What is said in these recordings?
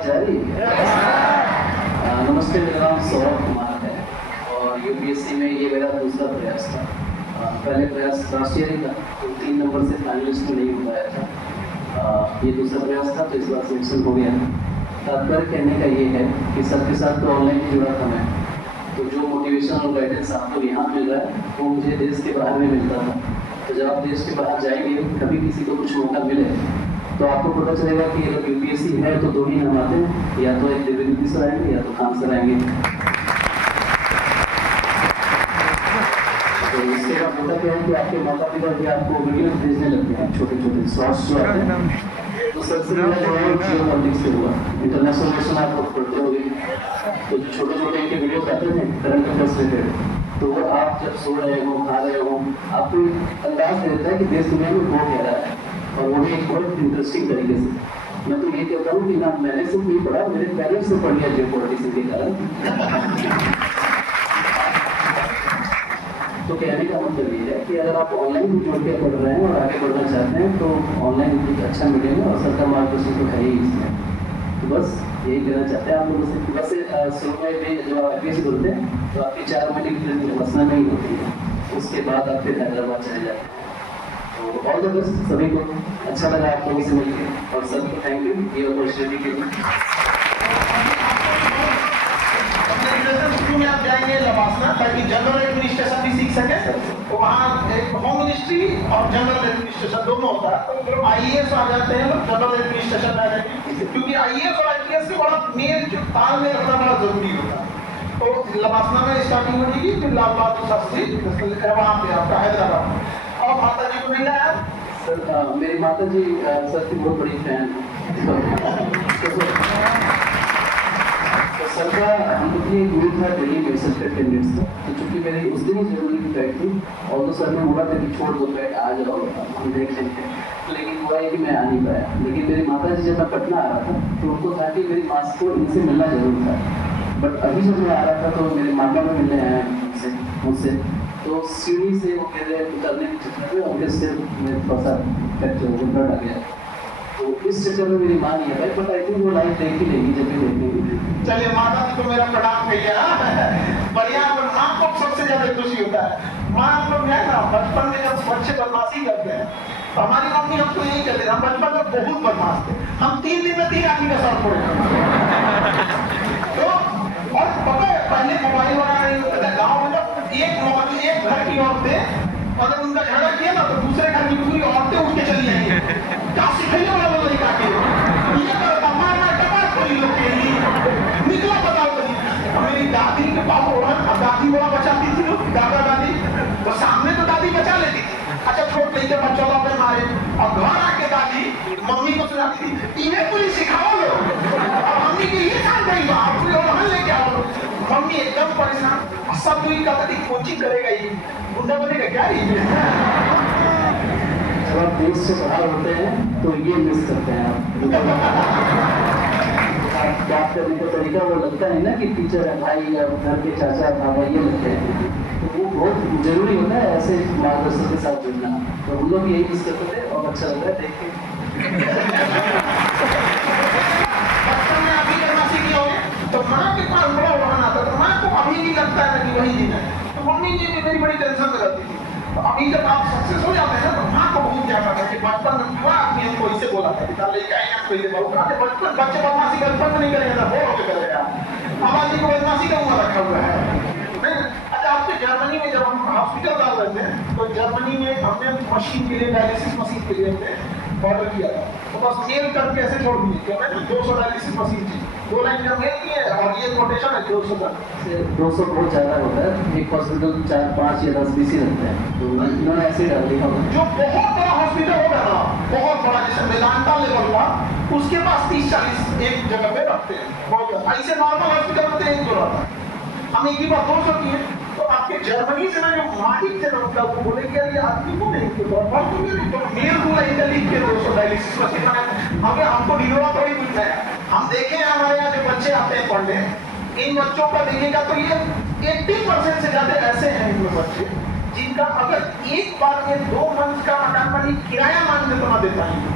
आवाज जा रही है? नमस्ते, मेरा नाम सौरभ कुमार है और यूपीएससी में ये मेरा दूसरा प्रयास था। पहले प्रयास लास्ट ईयर ही था, तो 3 नंबर से फाइनलिस्ट में नहीं हो पाया था। ये दूसरा प्रयास था, तो इस बार सिलेक्शन हो गया। तात्पर्य कहने का ये है कि सबके साथ तो ऑनलाइन ही जुड़ा था मैं, तो जो मोटिवेशन और गाइडेंस आपको यहाँ मिल रहा है वो मुझे देश के बाहर में मिलता था। तो जब आप देश के बाहर जाएंगे, कभी किसी को कुछ मौका मिले तो आपको पता चलेगा कि अगर यूपीएससी है तो 2 ही नाम आते हैं, या तो एक दिव्य सर आएंगे या तो खान सर आएंगे। तो इसके बाद होता क्या है कि आपके माता पिता भी आपको वीडियो भेजने लगते हैं, छोटे छोटे शॉर्ट्स जो आते हैं। तो सबसे पहले जो है जियो पॉलिटिक्स से हुआ, इंटरनेशनल रिलेशन आप पढ़ते होंगे, तो छोटे छोटे इनके वीडियोस आते थे करंट अफेयर्स रिलेटेड। तो वो आप जब सो रहे हो, खा रहे हो, आपको अंदाज देता है कि देश दुनिया में हो क्या रहा है, और वो भी एक बहुत इंटरेस्टिंग तरीके से। मैं तो ये कहता हूँ कि ना मैंने सिर्फ नहीं पढ़ा, मेरे पेरेंट्स ने पढ़ लिया जियो पॉलिटिक्स के कारण। तो कहने का मतलब ये है कि अगर आप ऑनलाइन भी जुड़ के पढ़ रहे हैं और आगे बढ़ना चाहते हैं, तो ऑनलाइन एक अच्छा मीडियम है और सरकार मार्गदर्शन तो है ही इसमें। तो बस यही कहना चाहते हैं आप लोगों से। वैसे शुरू में जब आप आईपीएस बोलते हैं तो आपकी 4 महीने की ट्रेनिंग बसना में ही होती है, उसके बाद आप फिर हैदराबाद चले जाते हैं। तो ऑल द बेस्ट सभी को। अच्छा लगा आप लोगों से मिलकर और सबको थैंक यू ये अपॉर्चुनिटी के लिए। में आप जाएंगे लबासना, ताकि जनरल एडमिनिस्ट्रेशन भी सीख सके। तो वहाँ एक होम मिनिस्ट्री और जनरल एडमिनिस्ट्रेशन दोनों होता है। तो आईएएस आ जाते हैं लोग जनरल एडमिनिस्ट्रेशन में आ जाएंगे, क्योंकि आईएएस और आईपीएस के बड़ा मेल जो तालमेल रखना बड़ा जरूरी होता है। तो लबासना में स्टार्टिंग हो जाएगी, फिर लाल बहादुर शास्त्री वहाँ पे आपका हैदराबाद। और माता जी को मिला है सर, मेरी माता जी सर की बहुत बड़ी फैन सर का। हम अपनी ग्रुप था दिल्ली में सेलेक्टेड कैंडिडेट्स का, तो चूंकि मेरी उस दिन ही जरूरी की फ्लाइट थी और तो सर ने बोला था कि छोड़ दो फ्लाइट, आ जाओ हम देख लेंगे, लेकिन हुआ है कि मैं आ नहीं पाया। लेकिन मेरी माता जी जब मैं पटना आ रहा था तो उनको था कि मेरी माँ को इनसे मिलना जरूर था। बट अभी जब मैं आ रहा था तो मेरे मामा में मिलने आया मुझसे, तो सीढ़ी से वो कह रहे उतरने के चक्कर में उनके सिर में थोड़ा सा ब्लड आ गया। तो इस चक्कर में मेरी माँ नहीं है, बट आई थिंक वो लाइफ देख ही लेगी जब भी देखेंगे। चलिए माता जी को मेरा प्रणाम कहिए। बढ़िया, माँ को सबसे ज्यादा खुशी होता है। माँ हम लोग है ना, बचपन में जब बच्चे बदमाशी करते हैं तो हमारी मम्मी हमको यही कहते हैं, हम बचपन में बहुत बदमाश थे, हम 3 दिन में 3 आदमी का सर फोड़े। तो और पता है पहले मोबाइल वगैरह नहीं होता था गाँव में, तो एक घर की औरतें अगर उनका झगड़ा किया ना तो दूसरे घर की पूरी औरतें उठ के चली जाएंगी। क्या सिखाइए वाला लोग लड़का के ये करता मारना टमार कोई लोग के लिए निकला बताओ कहीं। मेरी दादी के पास दादी बड़ा बचाती थी, दादा दादी तो सामने तो दादी बचा लेती थी, अच्छा छोट लेके बच्चों को मारे, और घर आके दादी मम्मी को सुनाती थी इन्हें पूरी सिखाओ लो, और मम्मी के ये काम करेगा पूरे और लेके आओ। मम्मी एकदम परेशान, सब कोई कहता थी कोचिंग करेगा ये गुंडा बनेगा क्या ये। जब आप देश से बाहर होते हैं तो ये मिस करते हैं आप बात करने का तरीका वो लगता है ना कि टीचर है भाई या घर के चाचा बाबा ये लगते हैं, तो वो बहुत जरूरी होता है ऐसे मार्गदर्शन के साथ जुड़ना। तो हम लोग यही मिस करते थे और अच्छा लग रहा है देख के। बचपन में अभी बदमाशी की होगी तो माँ के पास बड़ा वाहन आता, तो माँ को अभी भी लगता है कि वही दिन है, तो मम्मी जी मेरी बड़ी टेंशन में रहती थी। तो अभी जब आप सक्सेस हो जाते हैं ना तो माँ को बहुत ज्यादा था कि बचपन में पूरा आदमी हमको इससे बोला था कि लेके आए आप पहले बहुत कहा बचपन बच्चे बदमाशी बचपन में नहीं करेगा वो होके करेगा। आबादी को बदमाशी का उम्र रखा हुआ है। अच्छा आपके जर्मनी में जब हम हॉस्पिटल डाल रहे थे तो जर्मनी में हमने मशीन के लिए डायलिसिस मशीन के लिए ऑर्डर किया था, तो बस मेल करके ऐसे छोड़ दिए क्योंकि 200 डायलिसिस मशीन थी, 2 लाइन का मेल किए और ये कोटेशन है 200 का। 200 बहुत ज्यादा होता है, एक हॉस्पिटल 4, 5 या 10 बीसी रहते हैं, तो इन्होंने ऐसे डाल दिया। जो बहुत बड़ा हॉस्पिटल होगा ना, बहुत बड़ा जैसे मेदांता लेवल का, उसके पास 30-40 एक जगह पे रखते हैं, बहुत ऐसे नॉर्मल हॉस्पिटल में तो 1 दो रहता है। हम एक ही बार 200 किए, तो आपके जर्मनी से ना जो मालिक थे ना उनका वो बोले कि यार ये आदमी को नहीं तो मेल बोला इनका लिख के 200 डायलिसिस मशीन हमें हमको डिलोरा थोड़ी कुछ है। हम देखे हमारे यहाँ जो बच्चे आते हैं पढ़ने, इन बच्चों का देखिएगा तो ये 80% से ज्यादा ऐसे हैं इनमें बच्चे जिनका अगर एक बार में 2 मंथ का मकान वाली किराया मांगने तो ना दे पाएंगे।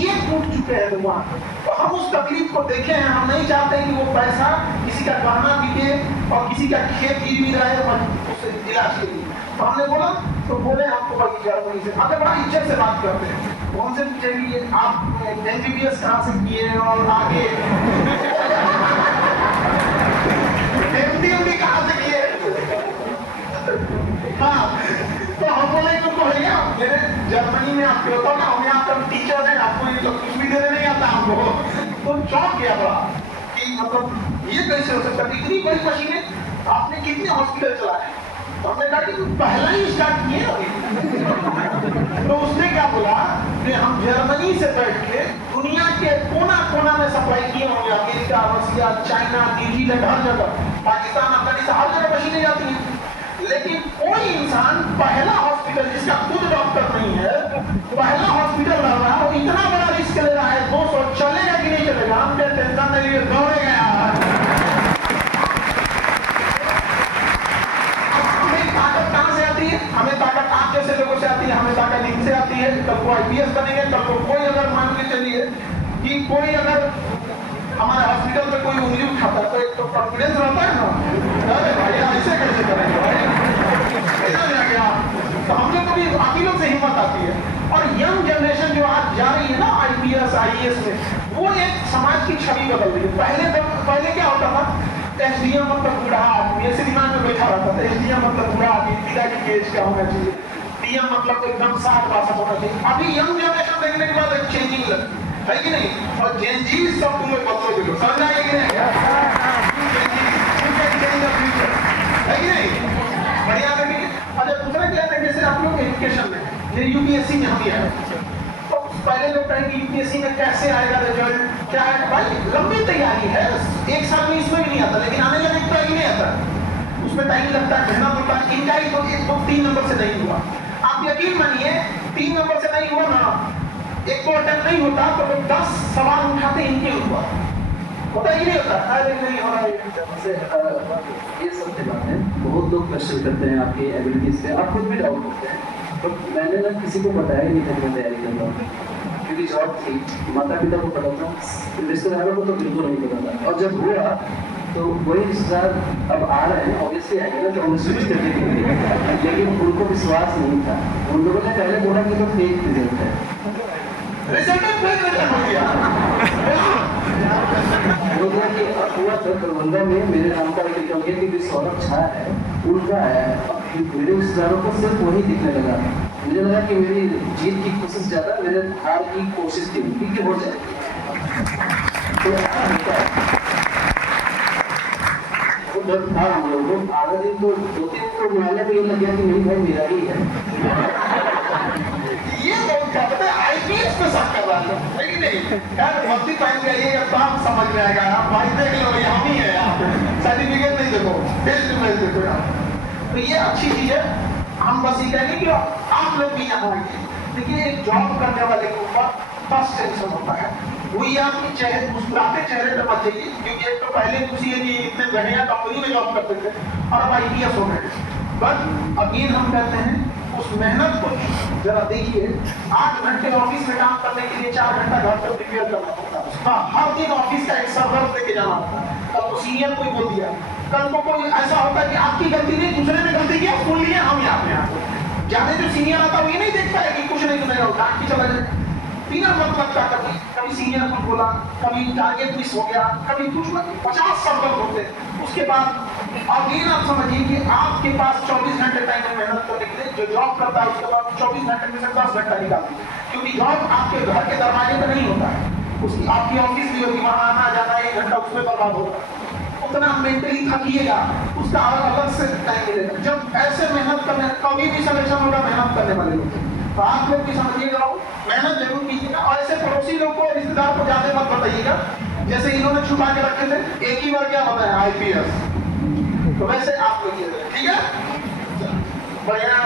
ये टूट चुके हैं लोग वहाँ। तो हम उस तकलीफ को देखे हैं, हम नहीं चाहते कि वो पैसा किसी का गहना बिके और किसी का खेत गिरवी रहे और उससे इलाज के लिए। तो हमने बोला, तो बोले आपको बड़ी जर्मनी से आगे बड़ा इज्जत से बात करते हैं। तो हमसे पूछेंगे आप MBBS कहाँ से किए और आगे MD कहाँ से किए? हाँ, तो हम बोले तुमको भैया मेरे जर्मनी में आपके होता ना, हमें आपका टीचर है, आपको ये तो कुछ भी देने नहीं आता हमको। तो चौंक गया बड़ा कि मतलब ये कैसे हो सकता है, इतनी बड़ी मशीनें आपने कितने हॉस्पिटल चलाए? तो हमने कहा कि पहला ही स्टार्ट किए। तो उसने क्या बोला कि हम जर्मनी से बैठ के दुनिया के कोना कोना में सप्लाई किए होंगे, अमेरिका, रसिया, चाइना, न्यूजीलैंड, हर जगह, पाकिस्तान, अफगानिस्तान, हर जगह मशीनें जाती हैं। लेकिन कोई इंसान पहला हॉस्पिटल जिसका खुद डॉक्टर नहीं है, पहला हॉस्पिटल लग रहा है, वो इतना बड़ा रिस्क ले रहा है, 200 चलेगा कि नहीं चलेगा, हम टेंशन नहीं लिए दौड़ेगा यार। हमें ताकत कहाँ से आती है? हमें ताकत आप जैसे लोगों से आती है, हमें ताकत इनसे आती है। कल को IPS बनेंगे, कल को कोई अगर मान के चलिए कि कोई अगर हमारे हॉस्पिटल में कोई उंगली उठाता है तो एक तो कॉन्फिडेंस रहता है ना, अरे भाई ऐसे कैसे करेंगे भाई, ऐसा नहीं गया। तो हम लोग को भी आप ही लोग से हिम्मत आती है। और यंग जनरेशन जो आज जा रही है ना IPS IAS में, वो एक समाज की छवि बदल रही है। पहले क्या होता था, SDM मतलब बूढ़ा आदमी, ऐसे दिमाग में बैठा रहता था, SDM मतलब बूढ़ा आदमी, पिताजी की एज का होना चाहिए, DM मतलब एकदम 60-62 होना चाहिए। अभी यंग जनरेशन देखने के बाद एक चेंजिंग लगी है कि नहीं, और जेनजी सब तुम लोग बदलोगे लोग, समझ आएगा कि नहीं? है कि नहीं? बढ़िया लगे। अच्छा दूसरा क्या है, जैसे आप लोग एजुकेशन में, जैसे UPSC में हम है, तो पहले लोग कहेंगे UPSC में कैसे आएगा रिजल्ट, क्या है भाई, लंबी तैयारी है, एक साल में इसमें भी नहीं आता, लेकिन आने जाने का ही नहीं आता, उसमें टाइम लगता है, मेहनत होता है। इनका ही तो 3 नंबर से नहीं हुआ, आप यकीन मानिए 3 नंबर से नहीं हुआ ना, एक तो अटेम्प्ट नहीं होता तो लोग 10 सवाल उठाते, इनके हुआ होता ही नहीं होता, अरे नहीं हो रहा है। ये सत्य बात है, बहुत लोग क्वेश्चन करते हैं आपकी एबिलिटीज पे, आप खुद भी डाउट करते हैं। तो मैंने ना किसी को बताया ही नहीं था कि मैं तैयारी कर रहा हूँ, क्योंकि जॉब थी, माता पिता को पता था, रिश्तेदारों को तो बिल्कुल नहीं पता था। और जब हुआ तो वही रिश्तेदार अब आ रहे हैं, ऑब्वियसली आएंगे ना, तो उन्हें स्विच करने के लिए, लेकिन उनको विश्वास नहीं था। उन लोगों ने पहले बोला कि तो फेक रिजल्ट है, हुआ था दरभंगा में मेरे नाम का एक निकल गया कि सौरभ झा है, उनका है। मेरे रिश्तेदारों को सिर्फ वही दिखने लगा, मुझे लगा कि मेरी जीत की कोशिश ज़्यादा मेरे हार की कोशिश थी कि हो जाए। तो वो डर था हम लोगों को। आधा दिन तो 2-3 दिन तो बुलाने को ये लग गया कि मेरी भाई मेरा ही है। ये बहुत क्या पता है, IPS पे सब कर रहा है कि नहीं यार, भक्ति पहन जाइएगा तो आप समझ में आएगा, आप भाई देख लो ये हम ही है यार, सर्टिफिकेट नहीं देखो, फेस टू फेस देखो यार। तो ये अच्छी चीज है, हम बस ये कहेंगे कि आप लोग भी यहाँ आएंगे। देखिए एक जॉब करने वाले के ऊपर फर्स्ट टेंशन होता है, वो ये आपके चेहरे, मुस्कुराते चेहरे पे मत जाइए, क्योंकि एक तो पहले दूसरी है कि इतने बढ़िया कंपनी में जॉब करते थे और अब IPS हो गए। बट अगेन हम कहते हैं उस मेहनत को जरा देखिए, 8 घंटे ऑफिस में काम करने के लिए 4 घंटा घर पर प्रिपेयर करना पड़ता है। हाँ, हर दिन ऑफिस का एक सर्वर लेके जाना होता है। कल को सीनियर कोई बोल दिया, कल को कोई ऐसा होता है कि आपकी गलती नहीं, दूसरे ने गलती किया, सुन लिया, हम यहाँ पे जाने जो सीनियर आता है वो ये नहीं देखता है कि कुछ नहीं सुनेगा, उठा के चला जाए बिना मतलब का। कभी सीनियर कुछ बोला, कभी टारगेट मिस हो गया, कभी कुछ 50 शब्द होते हैं। उसके बाद अगेन आप समझिए कि आपके पास 24 घंटे टाइम है मेहनत करने के लिए। जो जॉब करता है उसके पास 24 घंटे में से 10 घंटा निकालती है, क्योंकि जॉब आपके घर के दरवाजे पर नहीं होता है, उसकी आपकी ऑफिस भी होगी, वहां आना जाना 1 घंटा उसमें बर्बाद होगा। उतना मेंटली थकिएगा, उसका अलग से टाइम मिलेगा। जब ऐसे मेहनत करने, कभी भी सिलेक्शन होगा मेहनत करने वाले लोग, तो आप लोग भी समझिएगा, मेहनत जरूर कीजिएगा। और ऐसे पड़ोसी लोग को, रिश्तेदार को ज्यादा मत बताइएगा, जैसे इन्होंने छुपा के रखे थे, एक ही बार क्या बताया IPS, तो वैसे आप लोग ठीक है, बढ़िया।